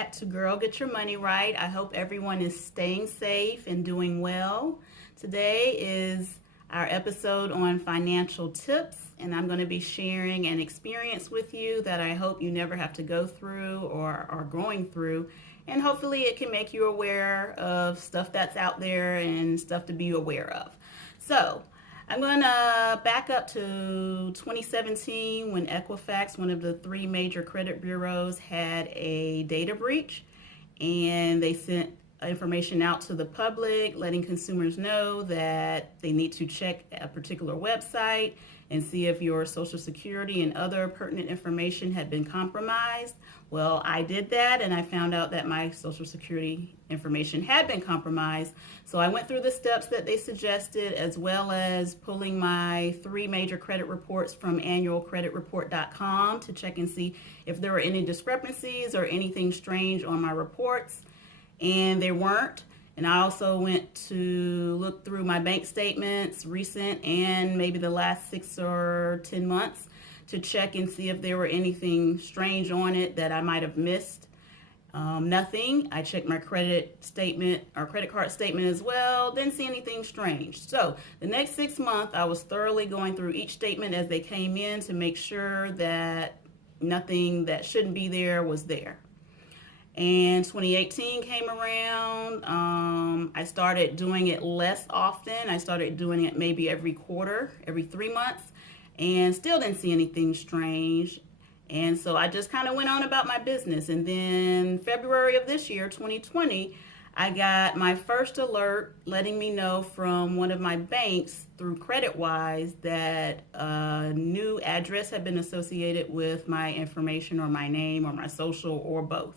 back to Girl Get Your Money Right. I hope everyone is staying safe and doing well. Today is our episode on financial tips, and I'm going to be sharing an experience with you that I hope you never have to go through or are going through. And hopefully, it can make you aware of stuff that's out there and stuff to be aware of. So, I'm going to back up to 2017 when Equifax, one of the three major credit bureaus, had a data breach, and they sent information out to the public letting consumers know that they need to check a particular website and see if your social security and other pertinent information had been compromised. Well, I did that and I found out that my social security information had been compromised. So I went through the steps that they suggested, as well as pulling my three major credit reports from annualcreditreport.com to check and see if there were any discrepancies or anything strange on my reports. And there weren't. And I also went to look through my bank statements, recent and maybe the last 6 or 10 months, to check and see if there were anything strange on it that I might have missed. Nothing. I checked my credit statement or credit card statement as well. Didn't see anything strange. So the next 6 months, I was thoroughly going through each statement as they came in to make sure that nothing that shouldn't be there was there. And 2018 came around. I started doing it less often. I started doing it maybe every quarter, every 3 months, and still didn't see anything strange. And so I just kind of went on about my business. And then February of this year, 2020, I got my first alert letting me know from one of my banks through CreditWise that a new address had been associated with my information or my name or my social or both.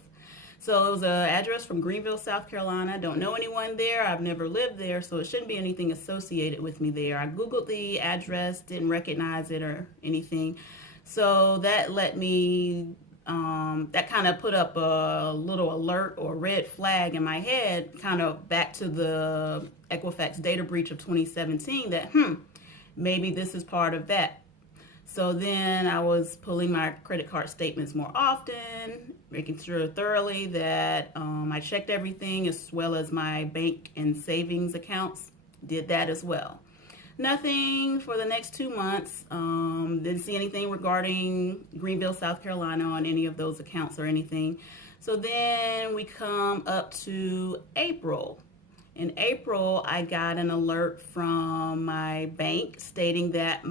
So it was an address from Greenville, South Carolina. Don't know anyone there. I've never lived there, so it shouldn't be anything associated with me there. I Googled the address, didn't recognize it or anything. So that let me, that kind of put up a little alert or red flag in my head, kind of back to the Equifax data breach of 2017 that, maybe this is part of that. So then I was pulling my credit card statements more often, making sure thoroughly that I checked everything, as well as my bank and savings accounts. Did that as well. Nothing for the next 2 months. Didn't see anything regarding Greenville, South Carolina on any of those accounts or anything. So then we come up to April. In April, I got an alert from my bank stating that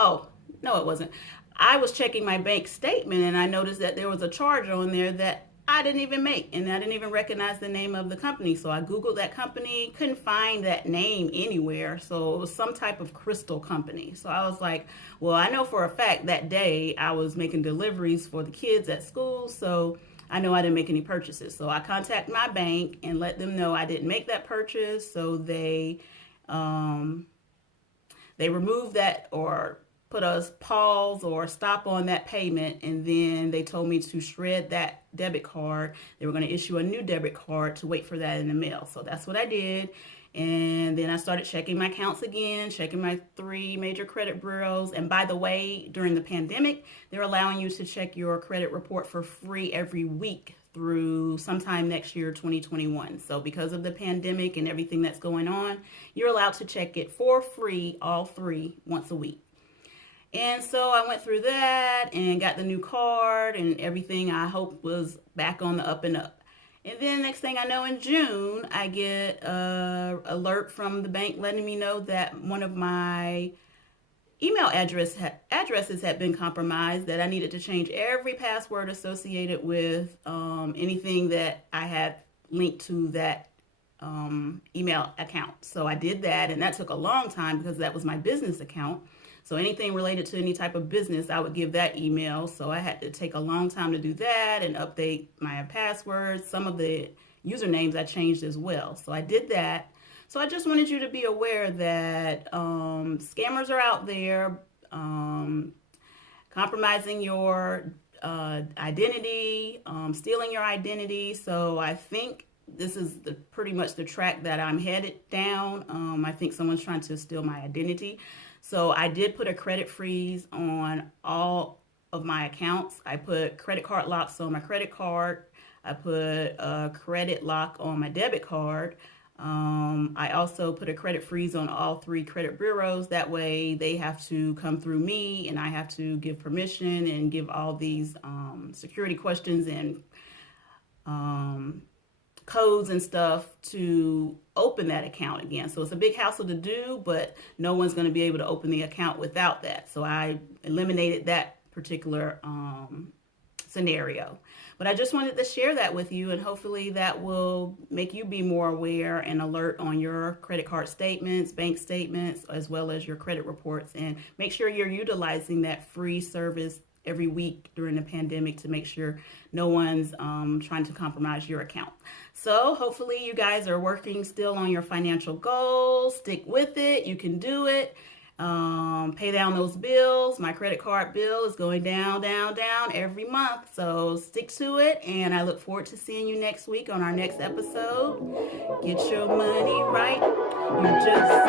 oh, no, it wasn't. I was checking my bank statement and I noticed that there was a charge on there that I didn't even make, and I didn't even recognize the name of the company. So I Googled that company, couldn't find that name anywhere. So it was some type of crystal company. So I was like, well, I know for a fact that day I was making deliveries for the kids at school. So I know I didn't make any purchases. So I contacted my bank and let them know I didn't make that purchase. So they removed that or put a pause or stop on that payment, and then they told me to shred that debit card. They were going to issue a new debit card to wait for that in the mail. So that's what I did. And then I started checking my accounts again, checking my three major credit bureaus. And by the way, during the pandemic, they're allowing you to check your credit report for free every week through sometime next year, 2021. So because of the pandemic and everything that's going on, you're allowed to check it for free, all three, once a week. And so I went through that and got the new card, and everything I hope was back on the up and up. And then next thing I know, in June, I get an alert from the bank letting me know that one of my email addresses had been compromised, that I needed to change every password associated with anything that I had linked to that email account. So I did that, and that took a long time because that was my business account. So anything related to any type of business, I would give that email. So I had to take a long time to do that and update my passwords. Some of the usernames I changed as well. So I did that. So I just wanted you to be aware that scammers are out there compromising your identity, stealing your identity. So I think this is pretty much the track that I'm headed down. I think someone's trying to steal my identity. So I did put a credit freeze on all of my accounts. I put credit card locks on my credit card. I put a credit lock on my debit card. I also put a credit freeze on all 3 credit bureaus. That way they have to come through me and I have to give permission and give all these security questions and codes and stuff to open that account again. So it's a big hassle to do, but no one's going to be able to open the account without that. So I eliminated that particular scenario. But I just wanted to share that with you, and hopefully that will make you be more aware and alert on your credit card statements, bank statements, as well as your credit reports, and make sure you're utilizing that free service every week during the pandemic to make sure no one's trying to compromise your account. So hopefully you guys are working still on your financial goals. Stick with it. You can do it. Pay down those bills. My credit card bill is going down, down, down every month. So stick to it. And I look forward to seeing you next week on our next episode. Get your money right. You just